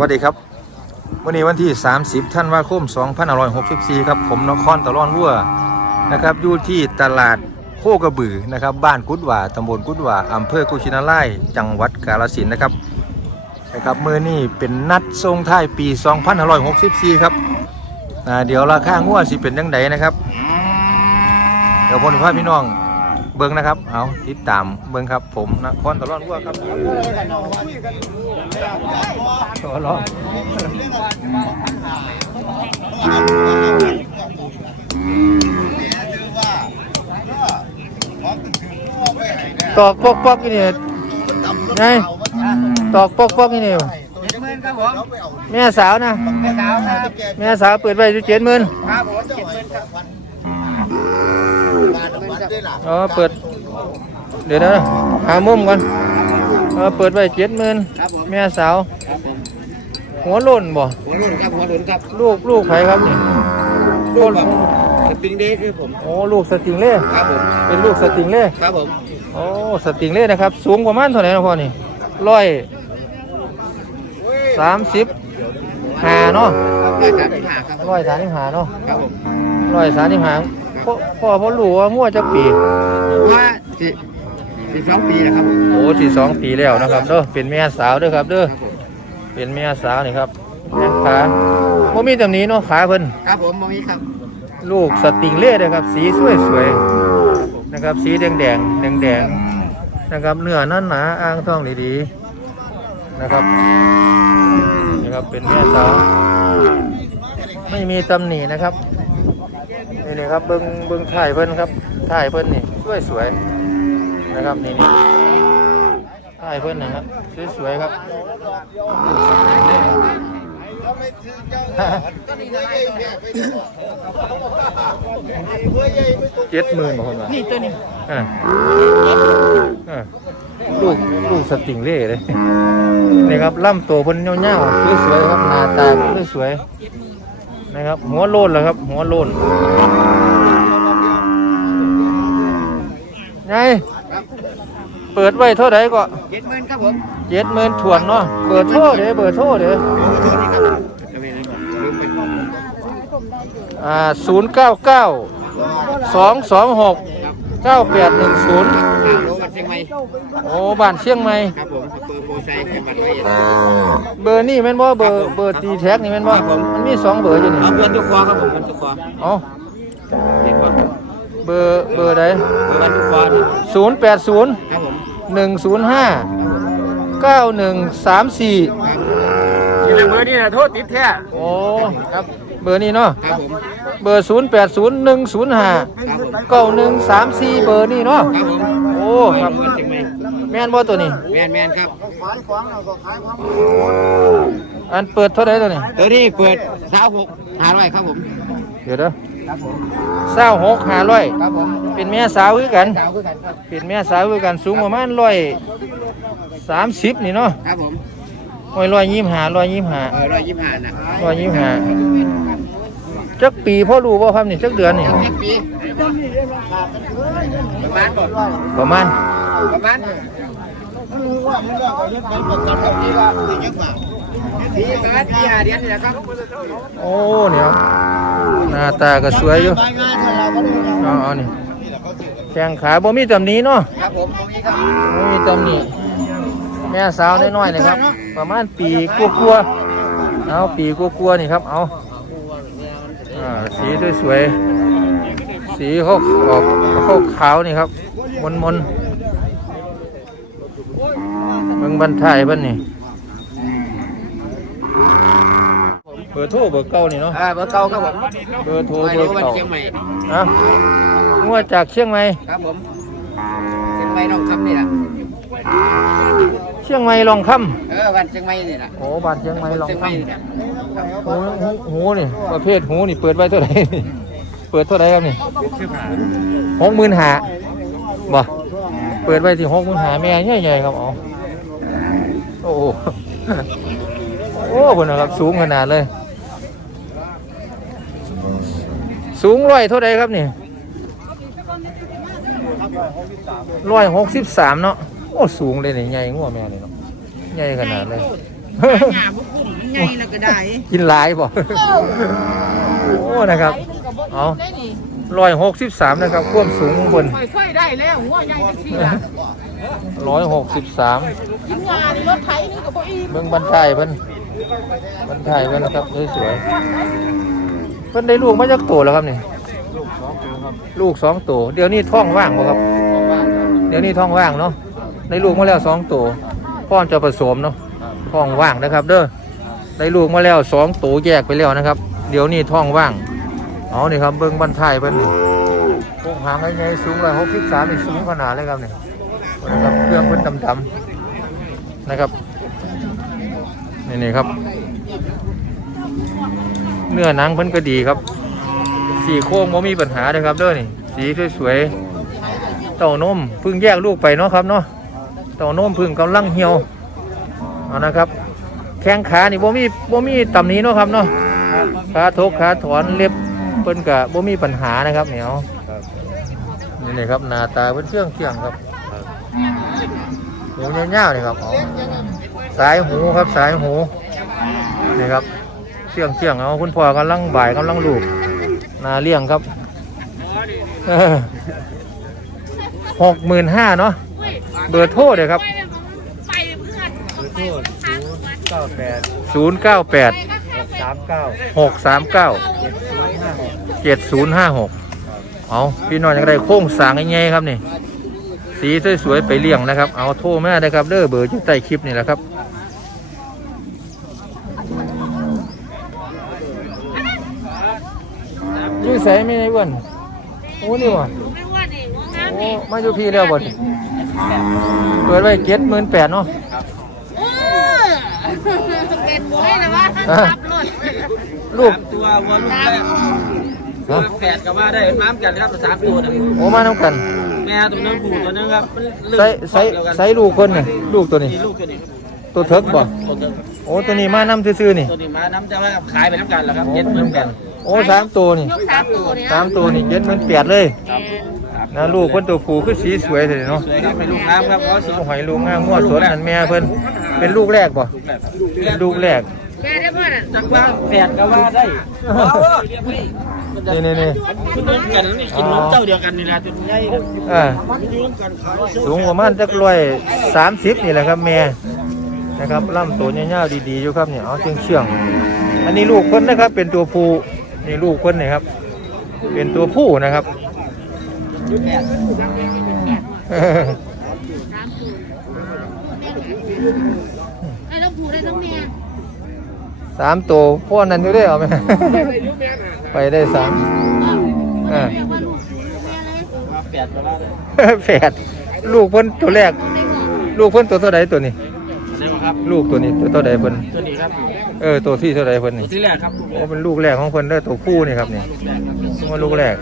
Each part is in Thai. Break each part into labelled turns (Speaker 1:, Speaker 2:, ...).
Speaker 1: วัสดีครับ วันนี้วันที่ 30 ท่านว่าคม2564 ครับ ผมนครตะลอนวัวนะครับอยู่ที่ตลาดโคกระบือนะครับ บ้านกุดว่าตำบลกุดว่าอำเภอกุชินาไล่จังหวัดกาฬสินธุ์นะครับนะครับเมื่อนี้เป็นนัดทรงท้ายปี 2564 ครับเดี๋ยวราคางัวสิเป็นยังไงนะครับ เดี๋ยวพลพาพี่น้อง เบิ้งนะครับ เอาติดตามเบิ้งครับ ผมนครตะลอนวัวครับตัวร้องตอกปอกปอกนี่นี่ไงตอกปอกปอกนี่นี่
Speaker 2: เจ็ดหมื่นครับผม
Speaker 1: แม่สาวนะ
Speaker 2: แม่สาวครับ
Speaker 1: แม่สาวเปิดไว้อยู่เจ็ดหมื่น
Speaker 2: ครับผมเจ็ดหมื่นครับ
Speaker 1: อ๋อเปิด เดี๋ยวนะหามุมก่อนเออเปิดไว้เจ็ดหมื่น
Speaker 2: ครับผม
Speaker 1: แม่สาว
Speaker 2: ครับผม
Speaker 1: หัวโล้นบ่
Speaker 2: หัวหลุนครับหัวหลุนครับ
Speaker 1: ลูกลูกใครครับนี่
Speaker 2: ลูกแบบสปริงเดย์คือผม
Speaker 1: โอ้ลูกสติงเล่
Speaker 2: ครับผม
Speaker 1: เป็นลูกสติงเล่
Speaker 2: ครับผม
Speaker 1: โอ้สติงเล่นะครับ สูงประมาณเท่าไหร่นะพ่อนี่ร้อยสามสิบห้าเนาะ
Speaker 2: ร้อยสามสิบห้าครับ
Speaker 1: ร้อยสามสิบห้าเนาะ
Speaker 2: ครับผม
Speaker 1: ร้อยสามสิบห้า พ่อพ่อพ่อรู้ว่างัวจะปี
Speaker 2: ว่าสิสิบสองปีแล้วครับผม
Speaker 1: โอ้สี่สองปีแล้วนะครับเด้อเป็นแม่สาวเด้อครับ เด้อ
Speaker 2: ครับผม
Speaker 1: เป็นแม่สาวนี่ครับแม่ขาบ่มีตำหนี้เนาะขาเพิ่น
Speaker 2: ครับผมมองนี้ครับ
Speaker 1: ลูกสติงเล่นะครับ สีสวยสวยๆนะครับ สีแดงแดงแดงแดงๆนะครับเนื้อนั่นหนาอ่างท้องดีๆนะครับนี่ครับเป็นแม่สาว ไม่มีตำหนินะครับ นี่นี่ครับเบิ้งเบิ้งถ่ายเพิ่นครับถ่ายเพิ่นนี่สวยสวยๆนะครับนี่นี่ถ่ายเพิ่นนะครับสวยๆครับเจ็ดหมื่นบาทคนละ
Speaker 2: นี่ตัวนี้
Speaker 1: อ่าอ่าลูกลูกสติงเล่เลยนี่ครับล่ำตัวเพิ่นเงาๆสวยๆครับหน้าตาเพิ่นสวยๆ นะครับ หัวโลนเหรอครับ หัวโลนไงเปิดไว้เท่าไหร่ก็
Speaker 2: เจ็ดหมื่นครับผม
Speaker 1: เจ็ดหมื่นถวนเนาะเปิดโทษเด้อเปิดโทษเด้อ
Speaker 2: ตัวนี้ครับจะเป็นอะไรลืมไป
Speaker 1: อ่าศูนย์เก้าเก้าสองสองหกเก้าแปดหนึ่งศูนย์
Speaker 2: ฮัลโหลกัน เชียงใหม่
Speaker 1: โอ้บ้านเชียงใหม่
Speaker 2: ครับผมอำเภอโพไซจังหวัดร้อยเอ็ด
Speaker 1: เบอร์นี่แม่นบ่เบอร์เบอร์ตีแท็กนี่แม่นบ่
Speaker 2: ครับผม
Speaker 1: มันมีสองเบอร์อยู่นี่
Speaker 2: เอาเพื่อนทุกคอครับผมเพื่อนทุกคอ
Speaker 1: เอ๋อ
Speaker 2: นี่ครับ
Speaker 1: เบอร์เบอร์ใด
Speaker 2: เพื่อนทุกคอนี่
Speaker 1: ศูนย์แปดศูนย์
Speaker 2: ครับผม
Speaker 1: หนึ่งศูนย์ห้าเก้าหนึ่งสามสี่
Speaker 2: นี่แหละเบอร์นี่นะโทษติดแท้
Speaker 1: โอ้ครับ เบอร์นี้เนาะ
Speaker 2: ครับผม
Speaker 1: เบอร์ศูนย์แปดศูนย์หนึ่งศูนย์ห้า
Speaker 2: ครับผม
Speaker 1: เก้าหนึ่งสามสี่เบอร์นี่เนาะ
Speaker 2: ครับผม
Speaker 1: โอ้ครับ
Speaker 2: เบอร์จริงไหม
Speaker 1: แม่นบ่ตัวนี้
Speaker 2: แมนแมนครับ
Speaker 1: อันเปิดเท่าไหร่ตัวนี้
Speaker 2: ตัวนี้เปิดสาวหกหาร้อยครับผม
Speaker 1: เดี๋ยวเด้อ
Speaker 2: ครับผม
Speaker 1: เศร้าหกห้าร้อย
Speaker 2: ครับผม
Speaker 1: เป็นแม่สาวคือกัน
Speaker 2: สาวคือกันครับ
Speaker 1: เป็นแม่สาวคือกันสูงประมาณร้อยสามสิบนี่เนาะ
Speaker 2: ครับผม
Speaker 1: ร้อยร้อยยี่สิบห้าร้อยยี่สิบห้า
Speaker 2: เออร้อยยี่สิบห้านะ
Speaker 1: ร้อยยี่สิบห้าจักปีพ่อรู้ป่ะครับนี่จักเดือนนี่
Speaker 2: เจ็ดปีประมาณหมด
Speaker 1: ประมาณ
Speaker 2: ประมาณปีประมาณปีห้าเดือนนี่แหละครับ
Speaker 1: โอ้เนี่ยหน้าตาก็สวยอยู่เอ๋อานี่แข้งขาบ่มีตำหนี้เนาะ
Speaker 2: ครับผมตรงนี้ครับ
Speaker 1: บ่มีตำหนี้ แม่สาวน้อยๆนะครับ ประมาณปีกลัวๆเอาปีกลัวๆนี่ครับ เอาอ่าสีสวยๆสีเขาออกเขาขาวนี่ครับ มนมนๆเบิ่งบันทายเพิ่นนี่เบอร์โทรเบอร์เก่านี่เนาะ
Speaker 2: อ่าเบอร์เก่าครับผม
Speaker 1: เบอร์โทร
Speaker 2: ไป
Speaker 1: เบอ
Speaker 2: ดู
Speaker 1: ร์
Speaker 2: วัน
Speaker 1: เก่า
Speaker 2: เชียงใหม่
Speaker 1: อะงวดจากเชียงใหม่
Speaker 2: ครับผมเชียงใหม่น้องคำนี่แหละ
Speaker 1: เชียงใหม่ลองค
Speaker 2: เออวันเชียงใหม่นี่แหละำ
Speaker 1: โอ้บ้านเชียงใหม่ลอง
Speaker 2: เชียงให
Speaker 1: ค
Speaker 2: ม่นี่แหละำ
Speaker 1: หูหูหูนี่ประเภทหูนี่เปิดไว้เท่าไหร่นี่เปิดเท่าไหร่ครับนี่หกหมื่นหาบ่เปิดไว้ที่หกหมื่นหาแม่ใหญ่ๆครับอ๋อโอ้โหโอ้คนนะครับสูงขนาดเลย สูงร้อยเท่าไหร่ครับนี่ร้อยหกสิบสามเนาะ โอ้สูงเลยนี่ใหญ่งัวแม่นี่เนาะใหญ่ขนาดเลย
Speaker 2: หาบุกกุ้งไงแล้วก็ได้
Speaker 1: กินหลายบ่โอ้นะครับเอาร้อยหกสิบสามนะครับความสูงบน
Speaker 2: ค่อยๆได้แล้วหัวใหญ่จังซี่ล่ะ
Speaker 1: ร้อยหกสิบสาม
Speaker 2: กินงานรถไถนี่ก็บ่อิ่ม
Speaker 1: เบิ่งบันทายเพิ่นบันทายเพิ่นนะครับสวยๆเพิ่นได้ลูกมาจากตัวแล้วครับนี่ลูกสองตัวเดี๋ยวนี้ท้องว่างบ่ครับ เดี๋ยวนี้ท้องว่างเนาะ ได้ลูกมาแล้วสองตัวพ่อจะผสมเนาะท้องว่างนะครับ เด้อได้ลูกมาแล้วสองตัวแยกไปแล้วนะครับ เดี๋ยวนี้ท้องว่างเอนี่ครับเบิ้งบันทายเพิ่นนี่โค้งหางไงสูงร้อยหกสิบสามสูงขนาดเลยครับเนี่ยนะครับเครื่องเพิ่นดำๆนะครับนี่นี่ครับ เนื้อหนังเพิ่นก็ดีครับ สีโค้งบ่มีปัญหาเลยครับเด้อนี่สีสวยๆเต่านมเพึ่งแยกลูกไปเนาะครับเนาะ เต่านมพึ่งกำลังเหี่ยวเอานะครับ แข้งขานี่บ่มีบ่มีต่ำนี้เนาะครับเนาะขาทกขาถอนเล็บเพิ่นกะบ่มีปัญหานะครับเหนียวนี่นี่ครับหน้าตาเพิ่นเชื่องเชื่องครับเหูยาวๆนี่ครับสายหูครับสายหูนี่ครับเชื่องเชื่องเอาคุณพ่อกำลังบ่ายกำลังลูกนาเลี้ยงครับหกหมื่นห้าเนาะ เบอร์โทรเลยครับ
Speaker 2: เก้าแปด
Speaker 1: ศูนย์เก้าแปด
Speaker 2: สามเก้า
Speaker 1: หกสามเก้า
Speaker 2: เจ็ดศูนย์ห้าหก
Speaker 1: เจ็ดศูนย์ห้าหกเอาพี่น้องยังได้โค้งสร้างง่ายๆครับนี่ สีสวยๆไปเลี้ยงนะครับ เอาโทรแมาได้ครับเด้อเบอร์อยู่ใต้คลิปนี่แหละครับอยื้อใส่ไม่ได้อ้นโอ้นี่วะ
Speaker 3: ไม่ว่าดิว่าน้ำ
Speaker 1: โอ้
Speaker 3: นี่
Speaker 1: มาอยู่พี่แล้วบ่นี่ เปิดไว้เจ็ดหมื่นแปดเนาะ
Speaker 3: เออเป็นบุให้นะว่า
Speaker 1: อะ
Speaker 3: ขับรถ
Speaker 1: ลูก
Speaker 2: ตัววัวลูก
Speaker 3: ตา
Speaker 2: แร
Speaker 3: ม
Speaker 2: กตัวแฝดก็ว่าได้น้ำกันครับสามตัวนะ
Speaker 1: โอ้มาน้ำกัน
Speaker 2: แม่ตัวนึงผูตัวนึงครับ
Speaker 1: ใส่ใส่ใส่ลูกคนนี่ลูกตัวนี้
Speaker 2: มีลูกตัวนี้
Speaker 1: ตัวเถิกบ่
Speaker 2: ตัวเถิก
Speaker 1: โอ้ตัวนี้มาน้ำซื่อๆนี่
Speaker 2: ตัวนี้มาน้ำจะว่าขายไปน้ำกันแล้วครับ
Speaker 1: โอ้
Speaker 2: เจ็ดหมื่นแปด
Speaker 1: โอ้สามตัวนี่
Speaker 3: ยกสามตัวเนี่ย
Speaker 1: สามตัวนี่เจ็ดหมื่นแปดเลย
Speaker 2: ครับ
Speaker 1: นะลูกคนตัวผู้คือสีสวยเลยเนาะ
Speaker 2: สวยครับเป็นลูกน้ำครับเพราะสี
Speaker 1: ลูกหอยลูกงามงวดสวนนั่นแม่เพิ่นเป็นลูกแรกบ่
Speaker 2: ลูกแรกครับ
Speaker 1: เป็นลูกแรก
Speaker 3: แม่ได้พ่อน่ะ
Speaker 2: จักว่าแฝดก็ว่าได้
Speaker 1: นี่นี่นี่
Speaker 2: กินนมกันนี่กินนมเจ้าเดียวกันนี่แหละจุดใหญ่ครับ
Speaker 1: อ่า
Speaker 2: มันอยู่กันขาย
Speaker 1: สูงประมาณจักร้อยสามสิบนี่แหละครับแม่นะครับลำตัวยาวๆดีๆอยู่ครับเนี่ยเอาเชื่องเชื่องๆอันนี้ลูกคนนะครับเป็นตัวผู้นี่ลูกคนนี่ครับ เป็นตัวผู้นะครับ
Speaker 2: ยุดแปด
Speaker 3: สามตัวได้ทั้งผู้ได้ทั้งแม่
Speaker 1: สามตัวพ่อนั้นอยู่ได้เอาไหมไปได้สามอ่า
Speaker 3: เรียกว่าลูกแม่เลย
Speaker 2: แฝดก็ว่าได้
Speaker 1: แฝดลูกเพิ่นตัวแรก ลูกเพิ่นตัวเท่าใดตัวนี้
Speaker 2: ใช่ไหมครับ
Speaker 1: ลูกตัวนี้ตัวเท่าใดเพิ่น
Speaker 2: ตัวนี้ครับ
Speaker 1: เออตัวที่เท่าใดเพิ่น
Speaker 2: ตัว
Speaker 1: นี่
Speaker 2: ที่แรกครับลูกแร
Speaker 1: โอ้
Speaker 2: ก
Speaker 1: เป็นลูกแรกของเพิ่นเด้อตัวผู้นี่ครับนี่
Speaker 2: ลูกแรกครับ
Speaker 1: ว่าลูกแรก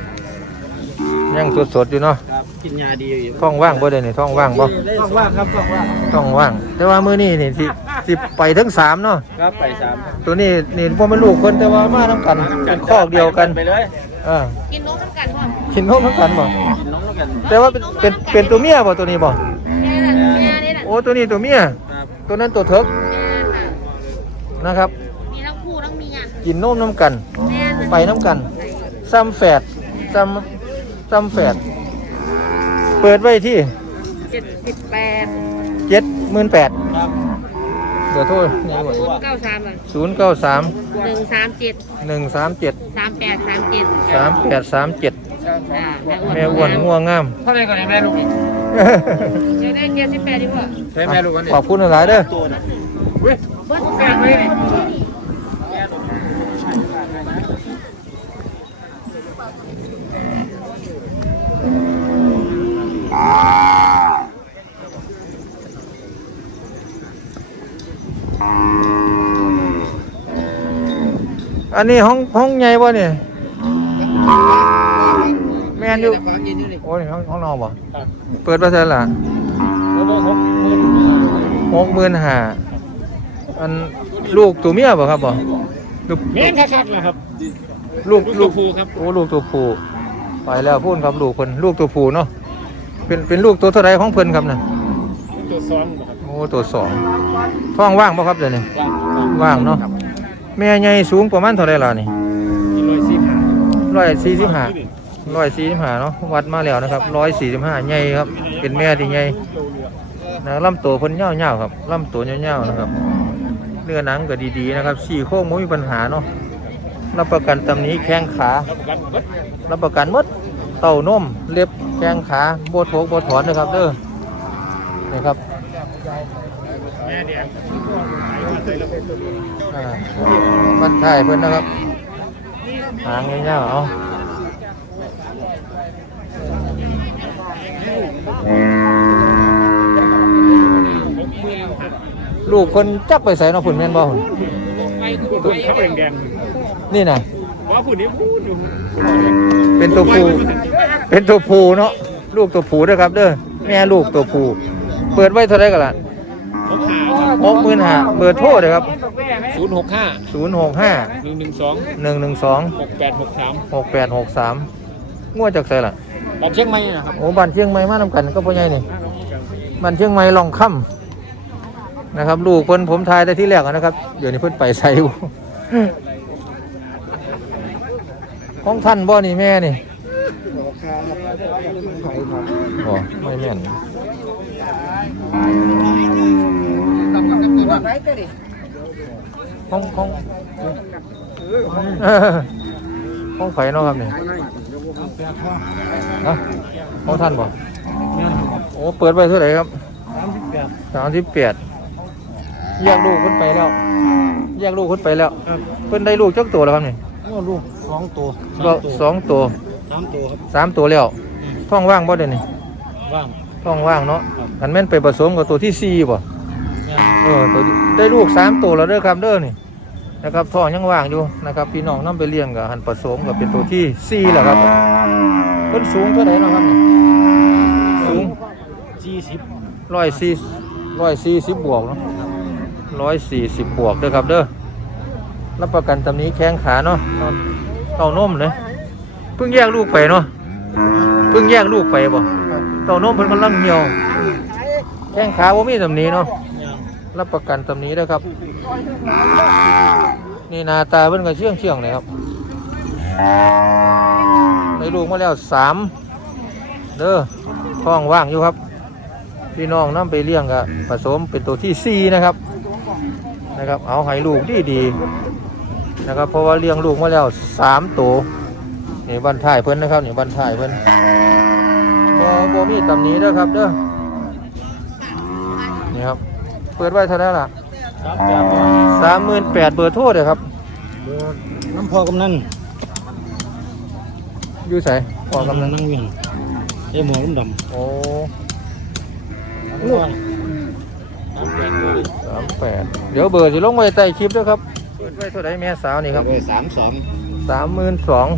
Speaker 1: ยังสดๆอยู่เนาะ
Speaker 2: ครับกินยาดีอยู่
Speaker 1: ท้องว่างบ่ได้นี่ท้องว่างบ่
Speaker 2: ต้องว่างครับต้องว่าง
Speaker 1: ท้องว่าง แต่ว่ามื้อนี้นี่สิสิไปถึงสามเนาะ
Speaker 2: ครับไปสาม
Speaker 1: ตัวนี้นี่บ่แม่นลูกเพิ่นแต่ว่ามานํกันเป็นคอกเดียวกัน
Speaker 2: ไปเลย
Speaker 1: เออ
Speaker 3: กินนมน้ำกันพ่อ
Speaker 1: กินนมเหมือนกันบ่
Speaker 2: กินน้องแล้วกัน
Speaker 1: แต่ว่าเป็นเป็นเป็นตัวเมียบ่ตัวนี้บ่
Speaker 3: แม่น่ะแม่นี่น่ะ
Speaker 1: โอ้ตัวนี้ตัวเมีย
Speaker 2: ครับ
Speaker 1: ตัวนั้นตัวเถิก
Speaker 3: แม่ค่ะ
Speaker 1: นะครับ
Speaker 3: มีทั้งผู้ทั้งเมีย
Speaker 1: กินนมน้ำกัน
Speaker 3: แม่น่ะ
Speaker 1: ไปน้ำกันซ้ำแฝดซ้ำ ซ้ำแฝดเปิดไว้ที่
Speaker 3: เจ็ดสิบแปด
Speaker 1: เจ็ดหมื่นแปด
Speaker 2: ครับ
Speaker 1: เดี๋ยวโทษนี่หมด
Speaker 3: ศูนย์เก้าสามอะ
Speaker 1: ศูนย์เก้าสาม
Speaker 3: หนึ่งสามเจ็ด
Speaker 1: หนึ่งสามเจ็ด
Speaker 3: สามแปดสามเจ็ด
Speaker 1: สามแปดสามเจ็ด
Speaker 3: อ่า
Speaker 1: แม่อ้วนง่วงงาม
Speaker 2: เท่าไหร่ก่อนแม่ลูกนี่
Speaker 3: เดี๋ยวได้เจ็ดสิบแปดดีกว่า
Speaker 2: ใช่แม่ลูกกันนี่
Speaker 1: ขอบคุณหลายๆเด้อ
Speaker 2: ตัวน่ะ
Speaker 3: เบิ้ลแปดเลย
Speaker 1: อันนี้ห้องห้องใหญ่ป่ะเนี่ยแม่นอยู่
Speaker 2: ฟังกินอยู่นี่
Speaker 1: โอ้ยห้องห้องนอนป่ะเปิดประเทศละ
Speaker 2: แล้วก็หกหมื่น
Speaker 1: หกหมื่นห้าอันลูกตัวเมียป่ะครับป่ะลูก
Speaker 2: เมนคักๆนะครับ
Speaker 1: ลูก
Speaker 2: ลูกตัวผู้ครับ
Speaker 1: โอ้ลูกตัวผู้ไปแล้วพูดครับลูกเพิ่นลูกตัวผู้เนาะเป็นเป็นลูกตัวเท่าไรของเพิ่นครับน่ะ
Speaker 2: ตัวซ้อนครับ
Speaker 1: โอ้อ้ตัวสองท้องว่างป่ะครับเดี๋ยวนี้ว่างเนาะ แม่ใหญ่สูงประมาณเท่าไรล่ะนี่
Speaker 2: ร้อยสิบ
Speaker 1: ร้อยสี่สิบห้าร้อยสี่สิบห้าเนาะวัดมาแล้วนะครับร้อยสี่สิบห้าใหญ่ครับ เป็นแม่ที่ใหญ่นะลำตัวเพิ่นยาวๆครับลำตัวยาวๆนะครับเนื้อหนังก็ดีๆนะครับสี่โค้งไม่มีปัญหาเนาะรับประกันตำหนี้แข้งขา รับประกันหมดเต้านมเล็บแข้งขาโบโทกโบถอนนะครับเด้อนี่ครับ
Speaker 2: แม่เนี่ย
Speaker 1: อ่ามันถ่ายเพิ่นนะครับ หางเงี้ยาวๆเอาลูกคนจับไปใส่เนาะพุ่นแม่นบ่พุ่น
Speaker 2: ตัวเขาแดง
Speaker 1: นี่น่ะ
Speaker 2: ว่าผู้นี้พูดอยู่
Speaker 1: เป็นตัวผู้เป็นตัวผู้เนาะลูกตัวผู้ด้อครับ เด้อแม่ลูกตัวผู้เปิดไว้เท่าไรกันล่ะ
Speaker 2: เขาขาว
Speaker 1: หกหมื่นห้าเบอร์โทรเลยครับ
Speaker 2: ศูนย์หกห้า
Speaker 1: ศูนย์หกห้า
Speaker 2: หนึ่งหนึ่งสอง
Speaker 1: หนึ่งหนึ่งสอง
Speaker 2: หกแปดหกสาม
Speaker 1: หกแปดหกสามงวดจากไสล่ะ
Speaker 2: บ้านเชียงใหม่นะครับ
Speaker 1: โอ้บ้านเชียงใหม่มานำกันก็พ่อใหญ่นี่บ้านเชียงใหม่ลองค่ำนะครับ ลูกเพิ่นผมทายได้ที่แรกอะนะครับ เดี๋ยวนี้เพิ่นไปใส่อยู่ของท่านบ่นี่แม่นี่อ๋อไม่แม่น ของของเออของไผเนาะครับนี่ฮะของท่านบ่โอ้เปิดไปเท่าไหร่ครับสามสิบแปดแยกลูกเพิ่นไปแล้วแยกลูกเพิ่นไปแล้วเพิ่นได้ลูกจักตัวแล้วครับนี่
Speaker 2: ว่าลูกสองตัว
Speaker 1: ก็สองตัว
Speaker 2: สามตัวครับ
Speaker 1: สามตัวแล้วท้องว่างบ่เดี๋ยวนี้
Speaker 2: ว่าง
Speaker 1: ท้องว่างเนาะ
Speaker 2: ครับ
Speaker 1: กันแม่นไปผสมกับตัวที่สี่บ่ เออตัวได้ลูกสามตัวแล้วเด้อครับเด้อนี่นะครับท้องยังว่างอยู่นะครับพี่น้องนํไปเลี้ยงกับหันผสมกับเป็นตัวที่สี่แล้วครับเพิ่นสูงเท่าไหร่นะครับนี่สูง
Speaker 2: สี่สิบ
Speaker 1: ร้อยสี่ร้อยสี่สิบบวกเนาะร้อยสี่สิบบวกเด้อครับเด้อรับประกันตำนี้แข้งขาเนาะเต้านมเลยเพิ่งแยกลูกไปเนาะเพิ่งแยกลูกไปบ่เต้านมเพิ่นกำลังเหี่ยวแข้งขาบ่ามีตำนี้เนาะ รับประกันตำนี้เด้อครับ นี่นาตาเพิ่นก็เชื่องเชื่องเลยครับได้ลูกมาแล้วสามเด้อท้องว่างอยู่ครับ พี่น้องนํไปเลี้ยงกับผสมเป็นตัวที่สี่นะครับ นะครับ เอาให้ลูกดีดีนะครับ เพราะว่าเลี้ยงลูกมาแล้วสามตัวนี่บันทายเพิ่นนะครับนี่บันทายเพิ่นบ่บ่มีตำนี้เด้อครับเด้อนี่ครับ ปิดไว้เท่าไหร่ล่ะ
Speaker 2: ครับยาบ
Speaker 1: สามหมื่นแปดเบอร์โทรเลยครับ
Speaker 2: น้ำพอกำนัน
Speaker 1: อยู่ใส่พอกำลัง
Speaker 2: นั่งวิ่งไอ้หมวกดำ
Speaker 1: โอ้
Speaker 2: ลูก
Speaker 1: สามแปดเดี๋ยวเบอร์จะลงไว้ใต้คลิปด้วยครับเปิดไว้เท่าไหร่แม่สาวนี่ครับ
Speaker 2: สามสอง
Speaker 1: สามหมื่นสอง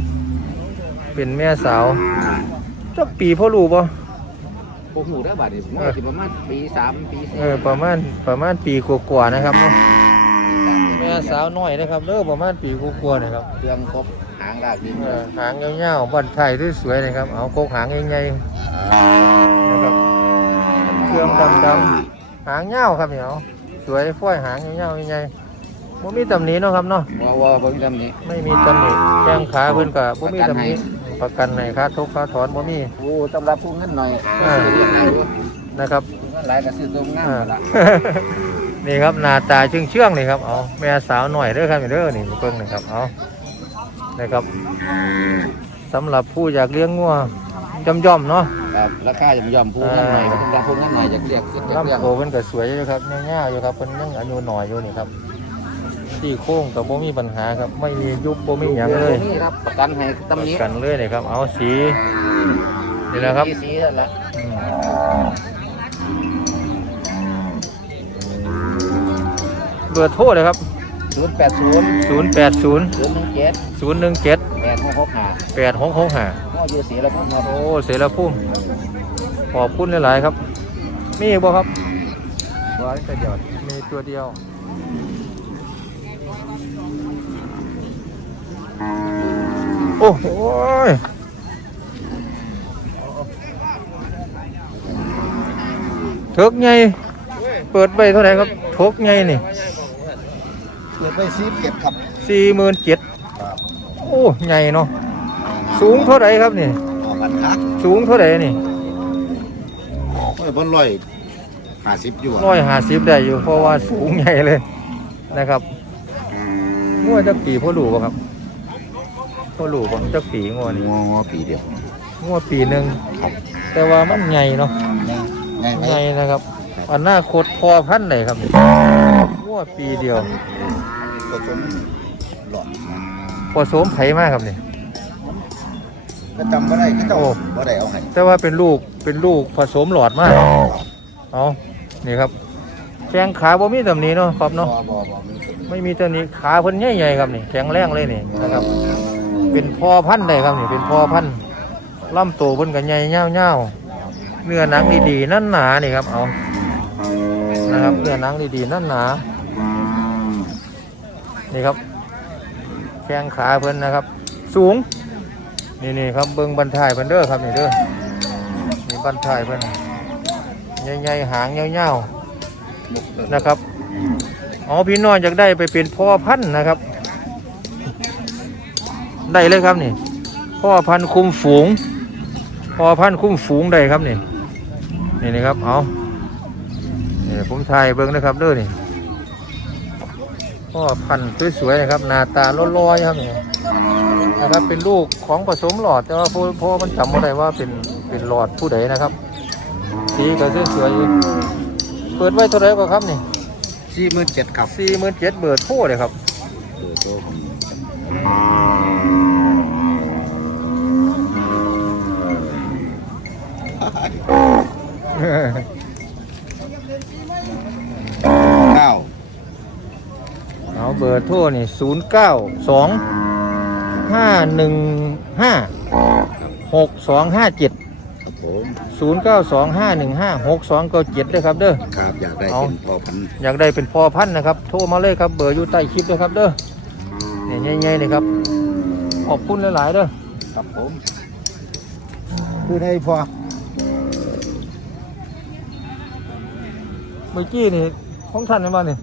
Speaker 1: เป็นแม่สาวจักปีพ่อรู้ป่
Speaker 2: โอ้โหได้บาทเดียวมันสิประมาณปีสามปีสี่
Speaker 1: เออประมาณประมาณปีกว่าๆนะครับเนาะแม่สาวน้อยนะครับเด้อประมาณปีกว่าๆนะครับ
Speaker 2: เครื่องครบหางลากดิน
Speaker 1: เออหางยาวๆบันไทยสวยๆนะครับ เอาโคกหางใหญ่ๆนะครับเครื่องดำๆหางยาวครับเนี่ยเอาสวยฝ้อยหางยาวๆใหญ่ๆบ่มีตำหนิเนาะครับเนาะ
Speaker 2: ว้าวว้าวผมจำนี้
Speaker 1: ไม่มีตำหนิแข้งขาเพิ่นก็บ่มีตำหนิ ประกันให้ค่าทุกค่าถอนบ่มี
Speaker 2: โอ้ตำรับพวกนั้นหน่อย
Speaker 1: อ่า
Speaker 2: เรียกอะไรวะ
Speaker 1: นะครับ
Speaker 2: หลายกระสือตรงงาม
Speaker 1: อ่า
Speaker 2: ละ
Speaker 1: นี่ครับหน้าตาเชื่องเชื่องๆนี่ครับเอาแม่สาวหน่อยเด้อครับเด้อนี่เพิ่งนี่ครับเอานะครับสำหรับผู้อยากเลี้ยงงัวจำย่อมๆเนาะ
Speaker 2: ครับราคาอย่างยอมพูดนั่นหน่อยตำรับพวกนั้นหน่อยอยากเรียกเรียกเรีย
Speaker 1: ลำ
Speaker 2: ก
Speaker 1: โพเพิ่นก็สวยอยู่ครับง่ายๆอยู่ครับเพิ่นยังอายุน้อยอยู่นี่ครับ ที่โค้งก็บ่มีปัญหาครับ ไม่มียุบบ่มีหยังเลย
Speaker 2: นี่รับประกันให้ตำนี้
Speaker 1: กันเลยนี่ครับ เอาสีนี่แหละครับ
Speaker 2: สีสีนั่นแหละ
Speaker 1: เบอร์โทรเลยครับ
Speaker 2: ศูนย์แปดศูนย์
Speaker 1: 080
Speaker 2: ศูนย์หนึ่งเจ็ด
Speaker 1: 017
Speaker 2: แปดหกหกห้า
Speaker 1: 8665
Speaker 2: พ่ออยู่สีแล้วพ่อมา
Speaker 1: โอ้เสรภูมิขอบคุณหลาย ๆ ครับ มีอีกบ่ครับ ร้อยแต่เดียวมีตัวเดียว โอ้โหยเถิกไงเปิดไปเท่าไหร่ครับทกไงนี่
Speaker 2: เปิดไปซีเก็บครับ
Speaker 1: สี่หมื่นเจ็ด
Speaker 2: ครับ
Speaker 1: โอ้ใหญ่เนาะสูงเท่าไหร่ครับนี่
Speaker 2: ออกกันครับ
Speaker 1: สูงเท่าไหร่นี่
Speaker 2: โอ้ยบนร้อยห้าสิบอยู่
Speaker 1: ร้อยห้าสิบได้อยู่เพราะว่าสูงใหญ่เลยนะครับงัวจักปีพ่อหลูป่ะครับ พ่อหลูป่ะจักปีงัวนี่
Speaker 2: งองอปีเดียว
Speaker 1: งัวปีหนึ่ง
Speaker 2: ครับ
Speaker 1: แต่ว่ามันใหญ่เนาะ
Speaker 2: ง่ายไหม
Speaker 1: ใหญ่นะครับอนาคตพอพันธุ์ไหนครับนี่งัวปีเดียว
Speaker 2: ผสมหลอด
Speaker 1: ผสมไผมากครับนี่
Speaker 2: ก็จำไม่ได้ก็จะ
Speaker 1: โอ้
Speaker 2: บ่ได้เอาให้
Speaker 1: แต่ว่าเป็นลูกเป็นลูกผสมหลอดมากเอานี่ครับแข้งขาบ่มีตำหนี้เนาะครับเนาะ
Speaker 2: บ่บ่บ่มีตัวนี้
Speaker 1: ไม่มีตำหนี้ขาเพิ่นใหญ่ๆครับนี่แข็งแรงเลยนี่นะครับ เป็นพอพันธุ์ได้ครับนี่เป็นพอพันธุ์ลำโตวเพิ่นก็ใหญ่ยาวๆเนื้อหนังดีๆนั่นหนานี่ครับเอานะครับเนื้อหนังดีๆนั่นหนานี่ครับแข้งขาเพิ่นนะครับ สูงนี่นี่ครับเบิ้งบันทายเพิ่นเด้อครับนี่เด้อนี่บันทายเพิ่นใหญ่ๆหางยาวๆนะครับอ๋อพี่น้องอยากได้ไปเป็นพ่อพันธุ์นะครับ ได้เลยครับนี่พ่อพันธุ์คุมฝูงพ่อพันธุ์คุมฝูงได้ครับนี่นี่นี่ครับเอานี่ผมถ่ายเบิ้งนะครับเด้อนี่พ่อพันธุ์สวยๆนะครับหน้าตาล่อๆครับนี่นะครับเป็นลูกของผสมหลอดแต่ว่าพ่อพ่อมันจำไม่ได้ว่าเป็นเป็นหลอดผู้ใดนะครับสีก็สวยๆอยู่เปิดไว้เท่าไหรก็ครับนี่
Speaker 2: สี่หมื่นเจ็ดครับ
Speaker 1: สี่หมื่นเจ็ดเบิดโทษเลยครับ
Speaker 2: เออตัวผ เก้า
Speaker 1: เอาเบอร์โทรนี่ศูนย์เก้าสองห้าหนึ่งห้าหกสองห้าเจ็ด
Speaker 2: ครับผม
Speaker 1: ศูนย์เก้าสองห้าหนึ่งห้าหกสองเก้าเจ็ดด้วยครับเด้อ
Speaker 2: ครับอยากได้
Speaker 1: เอา
Speaker 2: เป็นพ่อพันธุ์
Speaker 1: อยากได้เป็นพ่อพันธุ์นะครับ โทรมาเลยครับ เบอร์อยู่ใต้คลิปเลยครับเด้อเนี่ยใหญ่ๆเลยครับ ขอบคุณหลายๆเด้อ
Speaker 2: ครับผม คือได้พอ
Speaker 1: เมื่อกี้นี่ของท่านเป็นบ้านนี่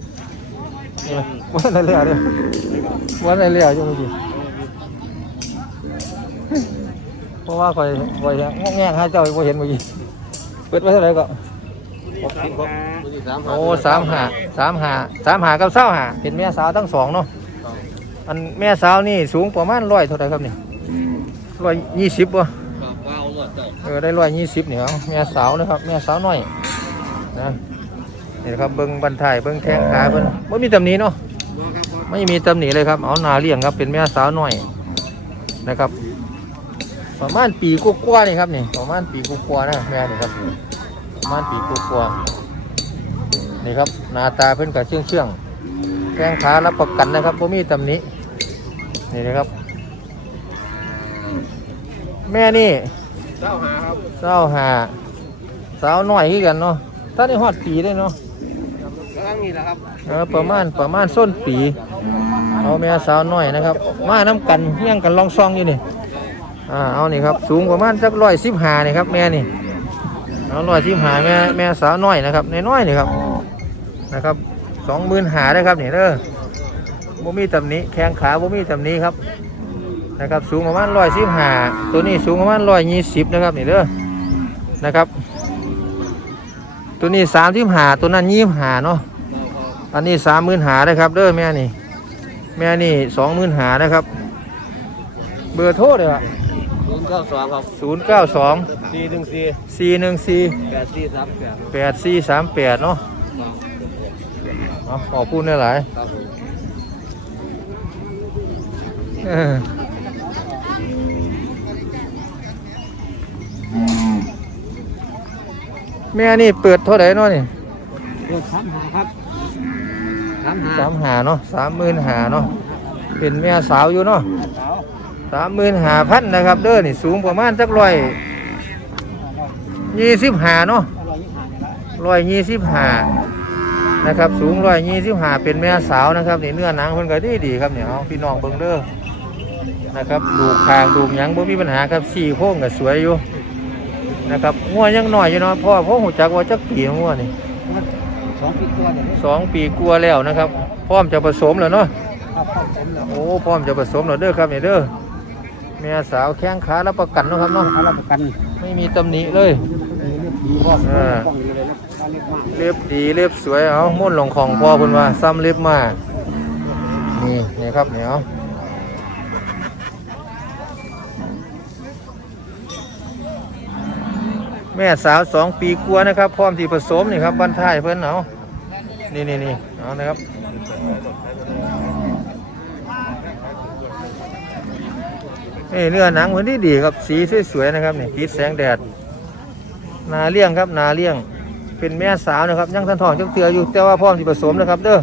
Speaker 1: นี่ไหมวันอะไรเลี้ยเด้อวันอะไรเลี้ยอยู่เมื่อกี้เพราะว่าคอยคอยงอกแงกให้เจ้าไ่เห็นเมื่อกี้เปิดไว้เท่าไหร่ก็โอ้สามหาสามหาสามหากับเศร้าหาเป็นแม่สาวทั้งสองเนาะอันแม่สาวนี่สูงประมาณร้อยเท่าไหร่ครับนี่ร้อยยี่สิบวะเออได้ร้อยยี่สิบเนี่ยเอาแม่สาวนะครับ แม่สาวน้อยนะ นี่นะครับเบิ้งบันทายเบิ้งแข้งขาเบิ้งไม่มีตำหนิเนาะไม่มีตำหนิเลยครับเอาหนาเลี้ยงครับเป็นแม่สาวน้อยนะครับ ประมาณปีกว่าๆนี่ครับนี่ประมาณปีกว่าๆนะแม่นี่ครับประมาณปีกว่าๆนี่ครับหน้าตาเพิ่นกับเชื่องเชื่องๆแข้งขารับประกันนะครับไม่มีตำหนินี่นะครับ แม่นี่
Speaker 2: เจ้าหาครับ
Speaker 1: สาวหาสาวน้อยคือกันเนาะถ้าได้ฮอดปีได้เนาะ
Speaker 2: กำลังนี่แหละครับ
Speaker 1: เออประมาณประมาณส้นปี เอาแม่สาวน้อยนะครับ มาน้ำกันเฮี้ยงกันลองซองอยู่นี่อ่าเอานี่ครับสูงประมาณสักร้อยสิบหานี่ครับแม่นี่เอาร้อยสิบหาแม่แม่สาวน้อยนะครับน้อยๆนี่ครับนะครับสองหมื่นหาได้ครับนี่เด้อบ่มีตำหนิแข้งขาบ่มีตำหนิครับนะครับสูงประมาณร้อยสิบหาตัวนี้สูงประมาณร้อยยี่สิบนะครับนี่เด้อนะครับ ตัวนี้สามสิบหาตัวนั้นยี่สิบหาเนาะ อันนี้สามหมื่นหาได้ครับเด้อแม่นี่ แม่นี่สองหมื่นหานะครับ เบอร์โทรเลยอะ
Speaker 2: ศูนย์เก้าสองครับ
Speaker 1: ศูนย์เก้าสอง
Speaker 2: สี่หนึ่งสี่
Speaker 1: สี่หนึ่งสี่
Speaker 2: แปดสี่สามแปด
Speaker 1: แปดสี่สามแปดเนาะเอาขอบคุณหลาย
Speaker 2: ครับผม
Speaker 1: ๆเออแม่นี่เปิดเท่าไหร่เนาะนี่
Speaker 2: เลือกสามหาครับ สามหา
Speaker 1: เนาะสามหมื่นหาเนาะเป็นแม่สาวอยู่เนาะสามหมื่นหาพันนะครับ เด้อนี่สูงประมาณสักร้อยยี่สิบหาเนาะร้อยยี่สิบหานะครับ สูงร้อยยี่สิบหาเป็นแม่สาวนะครับนี่เนื้อหนังเพิ่นก็ดีดีครับเนี่ยเอาพี่น้องเบิ่งเด้อนะครับดูคางดูหยังบ่มีปัญหาครับสี่โค้งก็สวยอยู่นะครับงัวยังหน้อยอยู่เนาะพ่อพ่อหูจักว่าจักปีงัวนี่
Speaker 4: สองปีตัวเดี๋ยวนี้
Speaker 1: สองปีกลัวาแล้วนะครับ พร้อมจะผสมแล้วเนาะ
Speaker 4: ครับครับผมแล้ว
Speaker 1: โอ้พร้อมจะผสมแล้วเด้อครับนี่เด้อแม่สาวแข้งขารับประกันเนาะครับเนาะ
Speaker 4: เขารับประกัน
Speaker 1: ไม่มีตำหนิเลย
Speaker 4: เรียบดีพ่อ
Speaker 1: อ่า
Speaker 4: ป้องอยู่เลยนะถ้าเรียบมาก
Speaker 1: เรียบดีเรียบสวยเอามุ่นลงของพ่อเพิ่นว่าซ้ำเรียบมากนี่นี่ครับเนี่ยเอา แม่สาวสองปีกลัวนะครับ พร้อมที่ผสมนี่ครับบันท้ายเพิ่นเอานี่นี่นี่เอานะครับนี่เนื้อหนังเหมือนที่ดีครับสีสวยๆนะครับนี่ติดแสงแดดนาเลี้ยงครับนาเลี้ยง เป็นแม่สาวนะครับยังทันทองจักเตืออยู่แต่ว่าพร้อมที่ผสมนะครับ เด้อ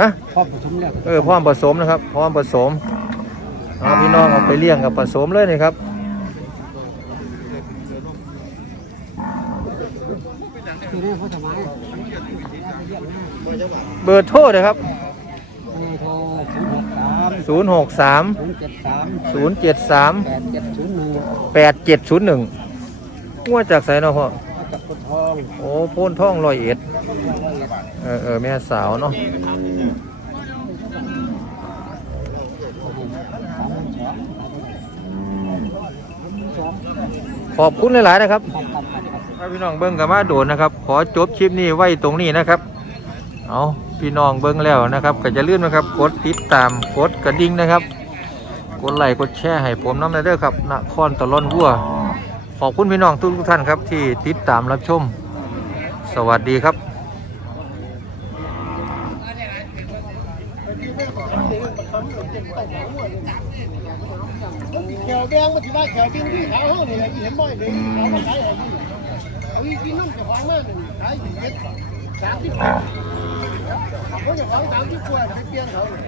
Speaker 1: ฮะ
Speaker 4: พ่อมผสม
Speaker 1: เออพร้อมผสมนะครับ พร้อมผสมเอาพี่น้องเอาไปเลี้ยงกับผสมเลยนี่ครับ
Speaker 4: คือนี่พ่อสมัย
Speaker 1: เบ อร์โทรเลยครับ
Speaker 4: โทรศูนย์หกสาม
Speaker 1: 063
Speaker 4: ศูนย์เจ็ดสาม
Speaker 1: 073
Speaker 4: แปดเจ็ดศูนย์หนึ่ง
Speaker 1: 8701งัวจากไสเนาะพ่อ
Speaker 4: กับกดทอง
Speaker 1: โอ้โพ่นท่องรอยเอ็ดเออเออแม่สาวเนาะ ขอบคุณหลาย ๆ นะครับ ถ้าพี่น้องเบิ้งกับมาโดนนะครับ ขอจบคลิปนี้ไว้ตรงนี้นะครับ เอาพี่น้องเบิ้งแล้วนะครับ ก็จะลื่นนะครับ กดติดตามกดกระดิ่งนะครับ กดไลค์กดแชร์ให้ผมน้ำในเด้อครับนครตะล่อนวัว ขอบคุณพี่น้องทุกท่านครับ ที่ติดตามรับชม สวัสดีครับ
Speaker 4: แขวแดงมาที่บ้าแขวจริงที่ขาห้องนี่แหละที่เห็นบ่อยเลยขาวมาขายอะไรนี่เอาอีกกินน้ำจะฟังมากเลยขายอยู่เย็ดสามที่เขาจะฟังสามที่ กว่าจะไปเปลี่ยนเขาเลย